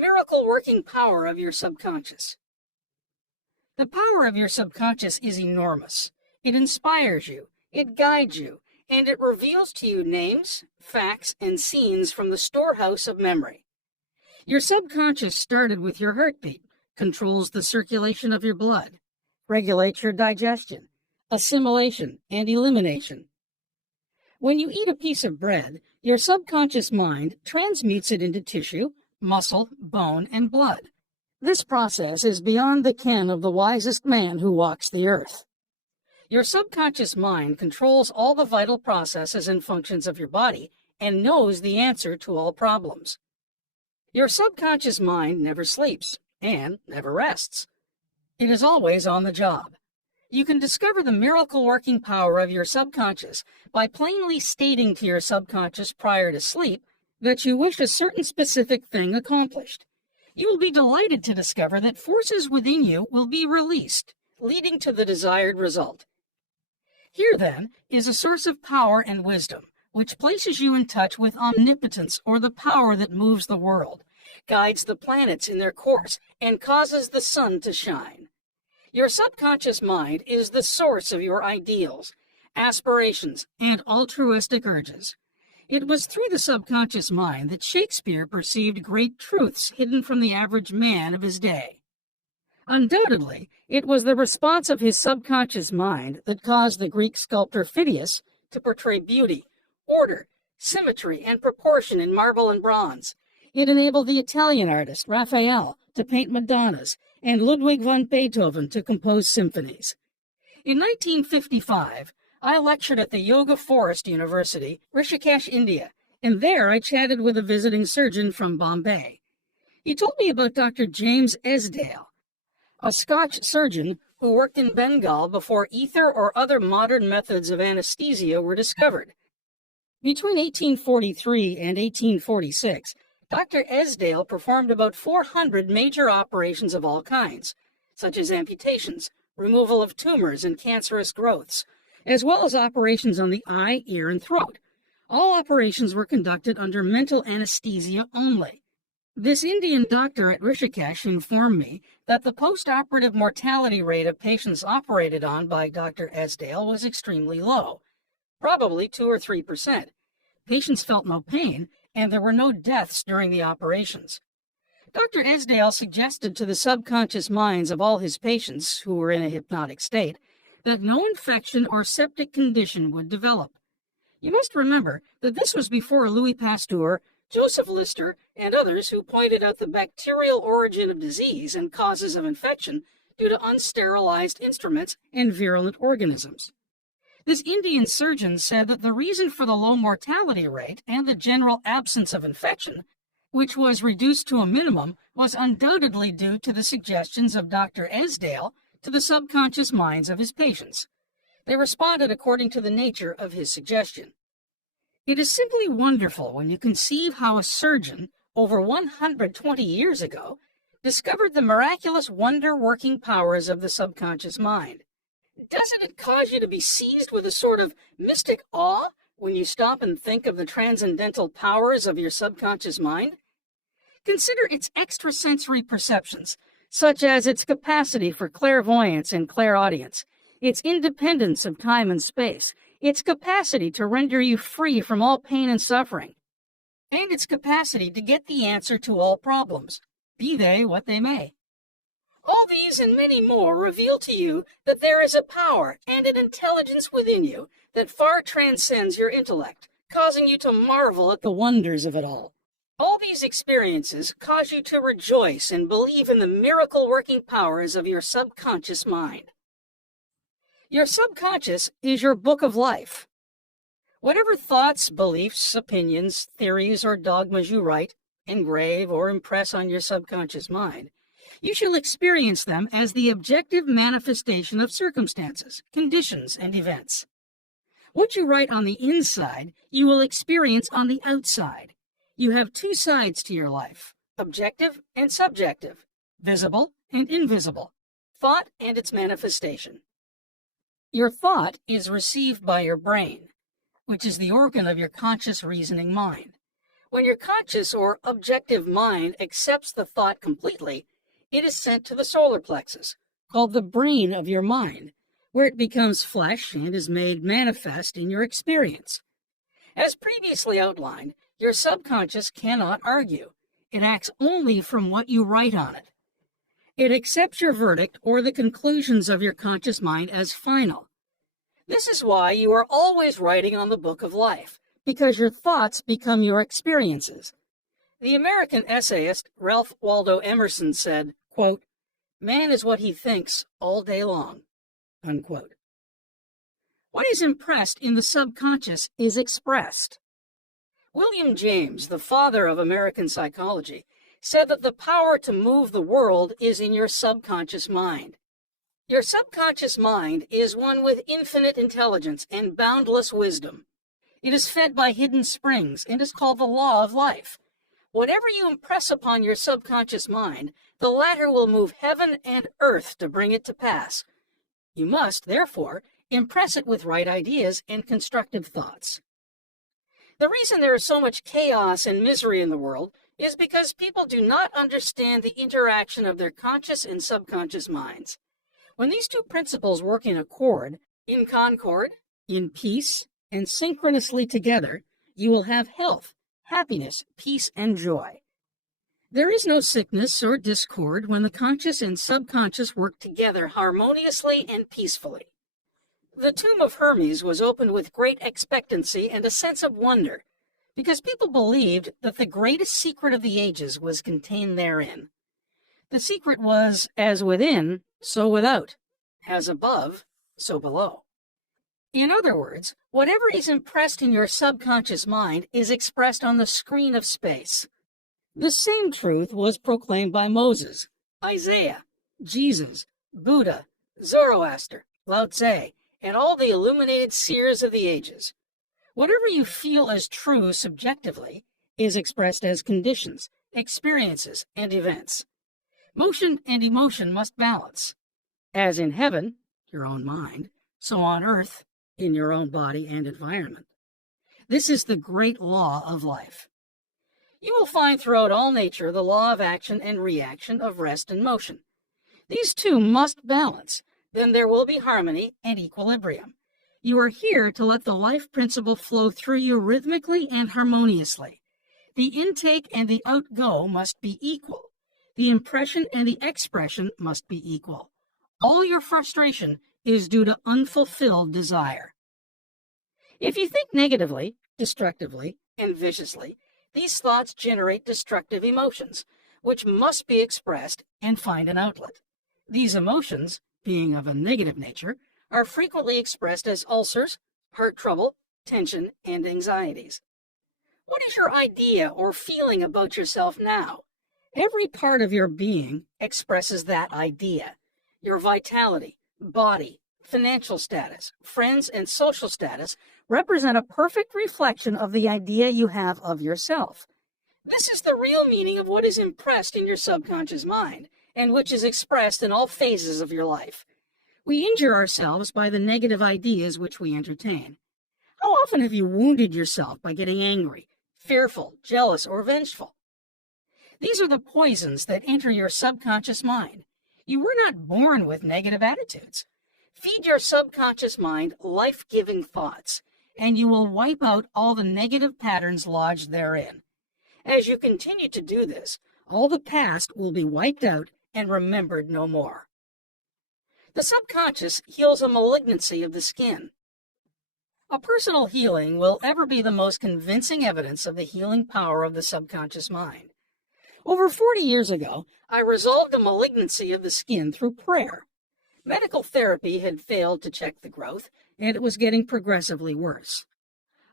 miracle-working power of your subconscious. The power of your subconscious is enormous. It inspires you, it guides you, and it reveals to you names, facts, and scenes from the storehouse of memory. Your subconscious started with your heartbeat, controls the circulation of your blood, regulates your digestion, assimilation, and elimination. When you eat a piece of bread, your subconscious mind transmutes it into tissue, muscle, bone, and blood. This process is beyond the ken of the wisest man who walks the earth. Your subconscious mind controls all the vital processes and functions of your body and knows the answer to all problems. Your subconscious mind never sleeps and never rests. It is always on the job. You can discover the miracle-working power of your subconscious by plainly stating to your subconscious prior to sleep that you wish a certain specific thing accomplished. You will be delighted to discover that forces within you will be released, leading to the desired result. Here, then, is a source of power and wisdom, which places you in touch with omnipotence, or the power that moves the world, guides the planets in their course, and causes the sun to shine. Your subconscious mind is the source of your ideals, aspirations, and altruistic urges. It was through the subconscious mind that Shakespeare perceived great truths hidden from the average man of his day. Undoubtedly, it was the response of his subconscious mind that caused the Greek sculptor Phidias to portray beauty, order, symmetry, and proportion in marble and bronze. It enabled the Italian artist Raphael to paint Madonnas and Ludwig van Beethoven to compose symphonies. In 1955, I lectured at the Yoga Forest University, Rishikesh, India, and there I chatted with a visiting surgeon from Bombay. He told me about Dr. James Esdale, a Scotch surgeon who worked in Bengal before ether or other modern methods of anesthesia were discovered. Between 1843 and 1846, Dr. Esdale performed about 400 major operations of all kinds, such as amputations, removal of tumors and cancerous growths, as well as operations on the eye, ear, and throat. All operations were conducted under mental anesthesia only. This Indian doctor at Rishikesh informed me that the post-operative mortality rate of patients operated on by Dr. Esdale was extremely low, probably 2 or 3%. Patients felt no pain, and there were no deaths during the operations. Dr. Esdale suggested to the subconscious minds of all his patients who were in a hypnotic state that no infection or septic condition would develop. You must remember that this was before Louis Pasteur, Joseph Lister, and others who pointed out the bacterial origin of disease and causes of infection due to unsterilized instruments and virulent organisms. This Indian surgeon said that the reason for the low mortality rate and the general absence of infection, which was reduced to a minimum, was undoubtedly due to the suggestions of Dr. Esdale to the subconscious minds of his patients. They responded according to the nature of his suggestion. It is simply wonderful when you conceive how a surgeon, over 120 years ago, discovered the miraculous wonder-working powers of the subconscious mind. Doesn't it cause you to be seized with a sort of mystic awe when you stop and think of the transcendental powers of your subconscious mind? Consider its extrasensory perceptions, such as its capacity for clairvoyance and clairaudience, its independence of time and space, its capacity to render you free from all pain and suffering, and its capacity to get the answer to all problems, be they what they may. All these and many more reveal to you that there is a power and an intelligence within you that far transcends your intellect, causing you to marvel at the wonders of it all. All these experiences cause you to rejoice and believe in the miracle-working powers of your subconscious mind. Your subconscious is your book of life. Whatever thoughts, beliefs, opinions, theories, or dogmas you write, engrave, or impress on your subconscious mind, you shall experience them as the objective manifestation of circumstances, conditions, and events. What you write on the inside, you will experience on the outside. You have two sides to your life, objective and subjective, visible and invisible, thought and its manifestation. Your thought is received by your brain, which is the organ of your conscious reasoning mind. When your conscious or objective mind accepts the thought completely, it is sent to the solar plexus, called the brain of your mind, where it becomes flesh and is made manifest in your experience. As previously outlined, your subconscious cannot argue. It acts only from what you write on it. It accepts your verdict or the conclusions of your conscious mind as final. This is why you are always writing on the book of life, because your thoughts become your experiences. The American essayist Ralph Waldo Emerson said, quote, "Man is what he thinks all day long," unquote. What is impressed in the subconscious is expressed. William James, the father of American psychology, said that the power to move the world is in your subconscious mind. Your subconscious mind is one with infinite intelligence and boundless wisdom. It is fed by hidden springs and is called the law of life. Whatever you impress upon your subconscious mind, the latter will move heaven and earth to bring it to pass. You must, therefore, impress it with right ideas and constructive thoughts. The reason there is so much chaos and misery in the world is because people do not understand the interaction of their conscious and subconscious minds. When these two principles work in accord, in concord, in peace, and synchronously together, you will have health, happiness, peace, and joy. There is no sickness or discord when the conscious and subconscious work together harmoniously and peacefully. The tomb of Hermes was opened with great expectancy and a sense of wonder, because people believed that the greatest secret of the ages was contained therein. The secret was, as within, so without, as above, so below. In other words, whatever is impressed in your subconscious mind is expressed on the screen of space. The same truth was proclaimed by Moses, Isaiah, Jesus, Buddha, Zoroaster, Lao Tse, and all the illuminated seers of the ages. Whatever you feel as true subjectively is expressed as conditions, experiences, and events. Motion and emotion must balance. As in heaven, your own mind, so on earth, in your own body and environment. This is the great law of life. You will find throughout all nature the law of action and reaction, of rest and motion. These two must balance, then there will be harmony and equilibrium. You are here to let the life principle flow through you rhythmically and harmoniously. The intake and the outgo must be equal. The impression and the expression must be equal. All your frustration is due to unfulfilled desire. If you think negatively, destructively, and viciously, these thoughts generate destructive emotions, which must be expressed and find an outlet. These emotions, being of a negative nature, are frequently expressed as ulcers, heart trouble, tension, and anxieties. What is your idea or feeling about yourself now? Every part of your being expresses that idea. Your vitality, body, financial status, friends, and social status represent a perfect reflection of the idea you have of yourself. This is the real meaning of what is impressed in your subconscious mind, and which is expressed in all phases of your life. We injure ourselves by the negative ideas which we entertain. How often have you wounded yourself by getting angry, fearful, jealous, or vengeful? These are the poisons that enter your subconscious mind. You were not born with negative attitudes. Feed your subconscious mind life-giving thoughts, and you will wipe out all the negative patterns lodged therein. As you continue to do this, all the past will be wiped out and remembered no more. The subconscious heals a malignancy of the skin. A personal healing will ever be the most convincing evidence of the healing power of the subconscious mind. Over 40 years ago, I resolved a malignancy of the skin through prayer. Medical therapy had failed to check the growth, and it was getting progressively worse.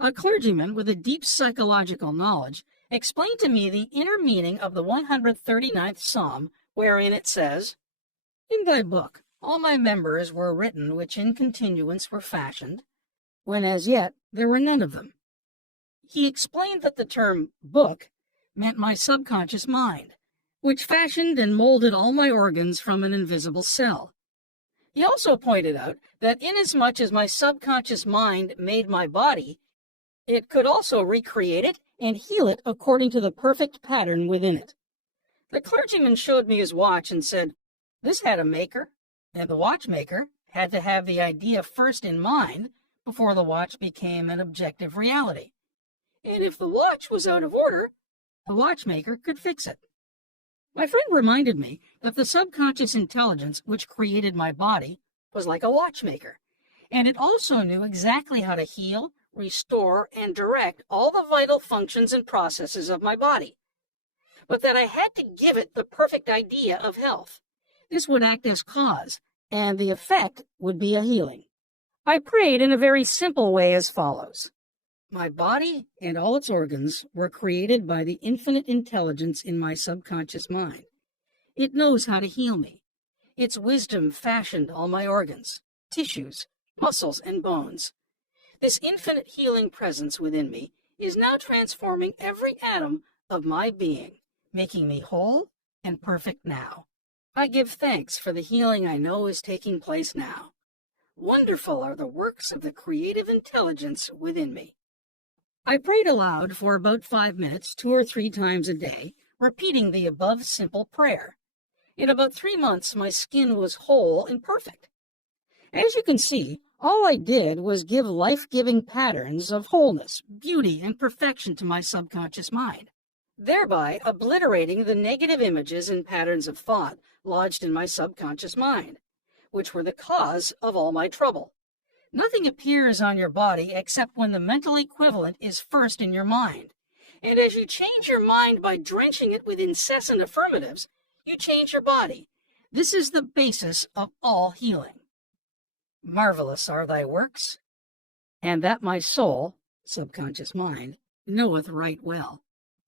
A clergyman with a deep psychological knowledge explained to me the inner meaning of the 139th Psalm, wherein it says, "In thy book all my members were written which in continuance were fashioned, when as yet there were none of them." He explained that the term book meant my subconscious mind, which fashioned and molded all my organs from an invisible cell. He also pointed out that inasmuch as my subconscious mind made my body, It could also recreate it and heal it according to the perfect pattern within it. The clergyman showed me his watch and said, "This had a maker, and the watchmaker had to have the idea first in mind before the watch became an objective reality. And if the watch was out of order, the watchmaker could fix it." My friend reminded me that the subconscious intelligence which created my body was like a watchmaker, and it also knew exactly how to heal, restore, and direct all the vital functions and processes of my body, but that I had to give it the perfect idea of health. This would act as cause, and the effect would be a healing. I prayed in a very simple way as follows. My body and all its organs were created by the infinite intelligence in my subconscious mind. It knows how to heal me. Its wisdom fashioned all my organs, tissues, muscles, and bones. This infinite healing presence within me is now transforming every atom of my being, making me whole and perfect now. I give thanks for the healing I know is taking place now. Wonderful are the works of the creative intelligence within me. I prayed aloud for about 5 minutes, 2 or 3 times a day, repeating the above simple prayer. In about 3 months, my skin was whole and perfect. As you can see, all I did was give life-giving patterns of wholeness, beauty, and perfection to my subconscious mind, thereby obliterating the negative images and patterns of thought lodged in my subconscious mind, which were the cause of all my trouble. Nothing appears on your body except when the mental equivalent is first in your mind. And as you change your mind by drenching it with incessant affirmatives, you change your body. This is the basis of all healing. Marvelous are thy works, and that my soul, subconscious mind, knoweth right well.